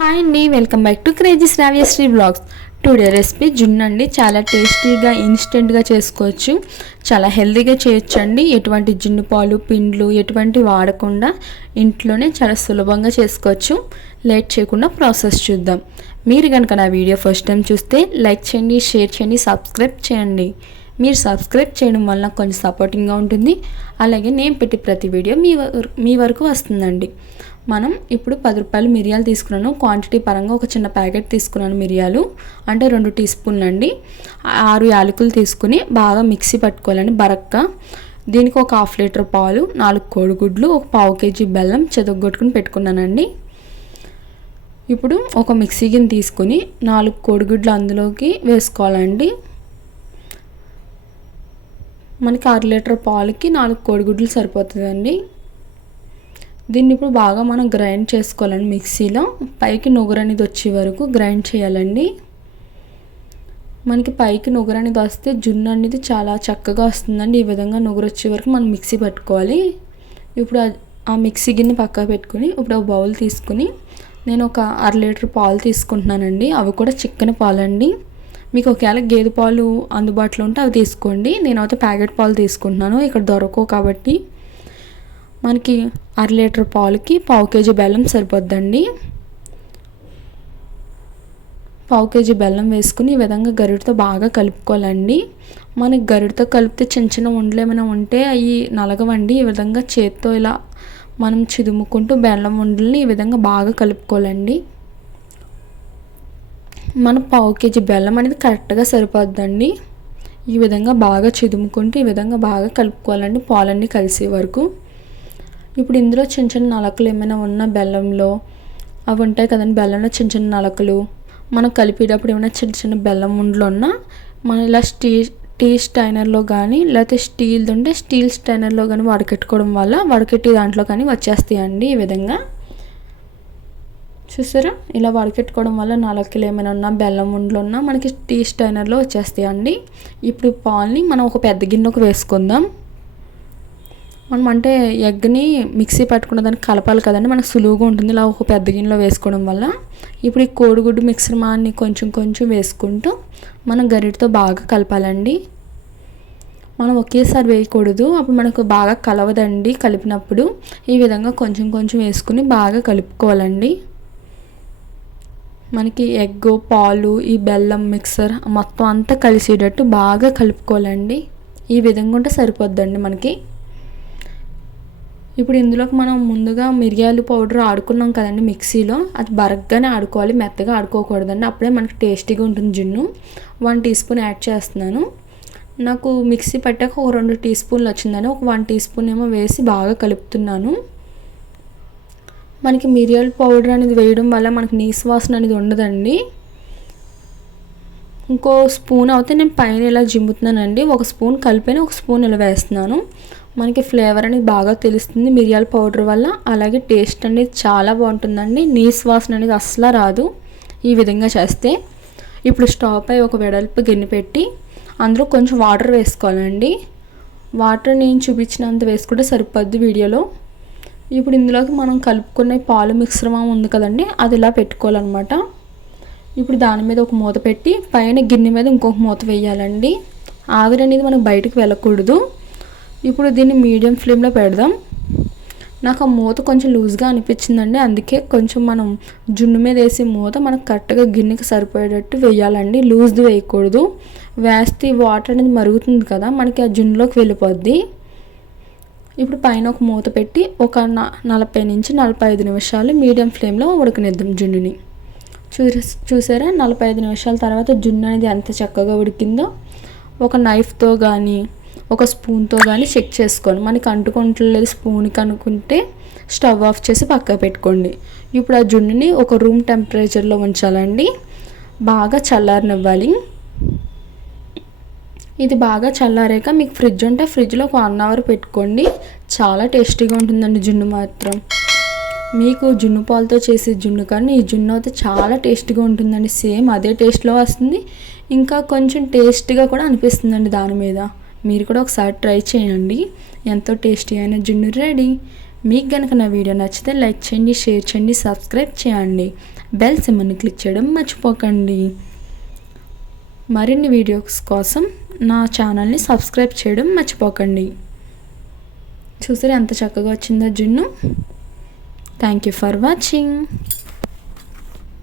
Hi అండి welcome back to crazy Shravyasri blogs today recipe జున్ను అండి చాలా టేస్టీగా ఇన్స్టెంట్గా చేసుకోవచ్చు. చాలా హెల్తీగా చేయొచ్చండి. ఎటువంటి జున్ను పాలు పిండ్లు ఎటువంటి వాడకుండా ఇంట్లోనే చాలా సులభంగా చేసుకోవచ్చు. లేట్ చేయకుండా ప్రాసెస్ చూద్దాం. మీరు కనుక నా వీడియో ఫస్ట్ టైం చూస్తే లైక్ చేయండి షేర్ చేయండి సబ్స్క్రైబ్ చేయండి. మీరు సబ్స్క్రైబ్ చేయడం వల్ల కొంచెం సపోర్టింగ్గా ఉంటుంది. అలాగే నేను పెట్టి ప్రతి వీడియో మీ వర- మీ వరకు వస్తుందండి. మనం ఇప్పుడు పది రూపాయలు మిరియాలు తీసుకున్నాను. క్వాంటిటీ పరంగా ఒక చిన్న ప్యాకెట్ తీసుకున్నాను మిరియాలు. అంటే రెండు టీ స్పూన్లు అండి. ఆరు యాలకులు తీసుకుని బాగా మిక్సీ పట్టుకోవాలండి బరక్క దీనికి ఒక హాఫ్ లీటర్ పాలు నాలుగు కోడిగుడ్లు ఒక పావు కేజీ బెల్లం చెదగొట్టుకుని పెట్టుకున్నానండి. ఇప్పుడు ఒక మిక్సీ గిన్నె తీసుకుని నాలుగు కోడిగుడ్లు అందులోకి వేసుకోవాలండి. మనకి అర లీటర్ పాలకి నాలుగు కోడిగుడ్లు సరిపోతుందండి. దీన్ని ఇప్పుడు బాగా మనం గ్రైండ్ చేసుకోవాలండి మిక్సీలో. పైకి నుగురు అనేది వచ్చే వరకు గ్రైండ్ చేయాలండి. మనకి పైకి నుగురు అనేది వస్తే జున్ను అనేది చాలా చక్కగా వస్తుందండి. ఈ విధంగా నుగురు వచ్చే వరకు మనం మిక్సీ పట్టుకోవాలి. ఇప్పుడు ఆ- మిక్సీ గిన్నె పక్కకు పెట్టుకుని ఇప్పుడు ఒక బౌల్ తీసుకుని నేను ఒక అర లీటర్ పాలు తీసుకుంటున్నానండి. అవి కూడా చిక్కని పాలండి. మీకు ఒకవేళ గేదె పాలు అందుబాటులో ఉంటే అవి తీసుకోండి. నేనైతే ప్యాకెట్ పాలు తీసుకుంటున్నాను. ఇక్కడ దొరకవు కాబట్టి. మనకి అర లీటర్ పాలకి పావు కేజీ బెల్లం సరిపోద్దండి. పావు కేజీ బెల్లం వేసుకుని ఈ విధంగా గరిటతో బాగా కలుపుకోవాలండి. మనకి గరిటతో కలిపితే చిన్న చిన్న ఉండలు ఏమైనా ఉంటే అవి నలగవండి. ఈ విధంగా చేత్తో ఇలా మనం చిదుముకుంటూ బెల్లం ఉండల్ని ఈ విధంగా బాగా కలుపుకోవాలండి. మన పావు కేజీ బెల్లం అనేది కరెక్ట్గా సరిపోద్దండి. ఈ విధంగా బాగా చిదుముకుంటూ ఈ విధంగా బాగా కలుపుకోవాలండి. పాలన్నీ కలిసే వరకు. ఇప్పుడు ఇందులో చిన్న చిన్న నలకలు ఏమైనా ఉన్న బెల్లంలో అవి ఉంటాయి కదండి బెల్లంలో చిన్న చిన్న నలకలు. మనం కలిపేటప్పుడు ఏమైనా చిన్న చిన్న బెల్లం ఉండలు ఉన్నా మనం ఇలా స్టీ టీ స్టైనర్లో కానీ లేకపోతే స్టీల్ది ఉంటే స్టీల్ స్టైనర్లో కానీ వడకెట్టుకోవడం వల్ల వడకెట్టి దాంట్లో కానీ వచ్చేస్తాయండి ఈ విధంగా. చూసారా? ఇలా వడకెట్టుకోవడం వల్ల నలకలు ఏమైనా ఉన్నా బెల్లం ఉండలు ఉన్నా మనకి టీ స్టైనర్లో వచ్చేస్తాయండి. ఇప్పుడు ఈ పాల్ని మనం ఒక పెద్ద గిన్నెకు వేసుకుందాం. మనం అంటే ఎగ్ని మిక్సీ పట్టుకున్న దానికి కలపాలి కదండి. మనకు సులువుగా ఉంటుంది. ఇలా ఒక పెద్ద గిన్నెలో వేసుకోవడం వల్ల ఇప్పుడు ఈ కోడిగుడ్డు మిక్సర్ మాన్ని కొంచెం కొంచెం వేసుకుంటూ మనం గరిటతో బాగా కలపాలండి. మనం ఒకేసారి వేయకూడదు. అప్పుడు మనకు బాగా కలవదండి కలిపినప్పుడు. ఈ విధంగా కొంచెం కొంచెం వేసుకుని బాగా కలుపుకోవాలండి. మనకి ఎగ్ పాలు ఈ బెల్లం మిక్సర్ మొత్తం అంతా కలిసేటట్టు బాగా కలుపుకోవాలండి. ఈ విధంగా ఉంటే సరిపోద్దండి మనకి. ఇప్పుడు ఇందులోకి మనం ముందుగా మిరియాలు పౌడర్ ఆడుకున్నాం కదండి మిక్సీలో. అది బరగ్గానే ఆడుకోవాలి మెత్తగా ఆడుకోకూడదండి. అప్పుడే మనకి టేస్టీగా ఉంటుంది జున్ను. వన్ టీ స్పూన్ యాడ్ చేస్తున్నాను. నాకు మిక్సీ పెట్టాక ఒక రెండు టీ స్పూన్లు వచ్చిందని ఒక వన్ టీ స్పూన్ ఏమో వేసి బాగా కలుపుతున్నాను. మనకి మిరియాల పౌడర్ అనేది వేయడం వల్ల మనకి నీసు వాసన అనేది ఉండదండి. ఇంకో స్పూన్ అయితే నేను పైన ఇలా జిమ్ముతున్నానండి. ఒక స్పూన్ కలిపిన ఒక స్పూన్ ఇలా వేస్తున్నాను. మనకి ఫ్లేవర్ అనేది బాగా తెలుస్తుంది మిరియాల పౌడర్ వల్ల. అలాగే టేస్ట్ అనేది చాలా బాగుంటుందండి. నీస్ వాసన అనేది అస్సలు రాదు ఈ విధంగా చేస్తే. ఇప్పుడు స్టవ్ పై ఒక వెడల్పు గిన్నె పెట్టి అందులో కొంచెం వాటర్ వేసుకోవాలండి. వాటర్ నేను చూపించినంత వేసుకుంటే సరిపోద్ది వీడియోలో. ఇప్పుడు ఇందులోకి మనం కలుపుకున్న పాలు మిశ్రమం ఉంది కదండి అది ఇలా పెట్టుకోవాలన్నమాట. ఇప్పుడు దాని మీద ఒక మూత పెట్టి పైన గిన్నె మీద ఇంకొక మూత వేయాలండి. ఆవిరి అనేది మనకు బయటకు వెళ్ళకూడదు. ఇప్పుడు దీన్ని మీడియం ఫ్లేమ్లో పెడదాం. నాకు ఆ మూత కొంచెం లూజ్గా అనిపించిందండి. అందుకే కొంచెం మనం జున్ను మీద వేసే మూత మనకు కరెక్ట్గా గిన్నెకి సరిపోయేటట్టు వేయాలండి. లూజ్ది వేయకూడదు. వేస్తే వాటర్ అనేది మరుగుతుంది కదా మనకి ఆ జున్నులోకి వెళ్ళిపోద్ది. ఇప్పుడు పైన ఒక మూత పెట్టి ఒక నలభై నుంచి నలభై ఐదు నిమిషాలు మీడియం ఫ్లేమ్లో ఉడకనిద్దాం జున్నుని. చూ చూసారా? నలభై ఐదు నిమిషాల తర్వాత జున్ను అనేది ఎంత చక్కగా ఉడికిందో. ఒక నైఫ్తో కానీ ఒక స్పూన్తో కానీ చెక్ చేసుకోండి. మనకి అంటుకుంటలేదు స్పూన్కి అనుకుంటే స్టవ్ ఆఫ్ చేసి పక్కకు పెట్టుకోండి. ఇప్పుడు ఆ జున్నుని ఒక రూమ్ టెంపరేచర్లో ఉంచాలండి. బాగా చల్లారనివ్వాలి. ఇది బాగా చల్లారాక మీకు ఫ్రిడ్జ్ ఉంటే ఫ్రిడ్జ్లో ఒక వన్ అవర్ పెట్టుకోండి. చాలా టేస్టీగా ఉంటుందండి జున్ను మాత్రం. మీకు జున్ను పాలతో చేసే జున్ను కానీ ఈ జున్ను అయితే చాలా టేస్టీగా ఉంటుందండి. సేమ్ అదే టేస్ట్లో వస్తుంది. ఇంకా కొంచెం టేస్టీగా కూడా అనిపిస్తుందండి దాని మీద. మీరు కూడా ఒకసారి ట్రై చేయండి. ఎంతో టేస్టీ అయిన జున్ను రెడీ. మీకు కనుక నా వీడియో నచ్చితే లైక్ చేయండి షేర్ చేయండి సబ్స్క్రైబ్ చేయండి. బెల్ సిమ్మని క్లిక్ చేయడం మర్చిపోకండి. మరిన్ని వీడియోస్ కోసం నా ఛానల్ని సబ్స్క్రైబ్ చేయడం మర్చిపోకండి. చూసారా ఎంత చక్కగా వచ్చిందో జున్ను? Thank you for watching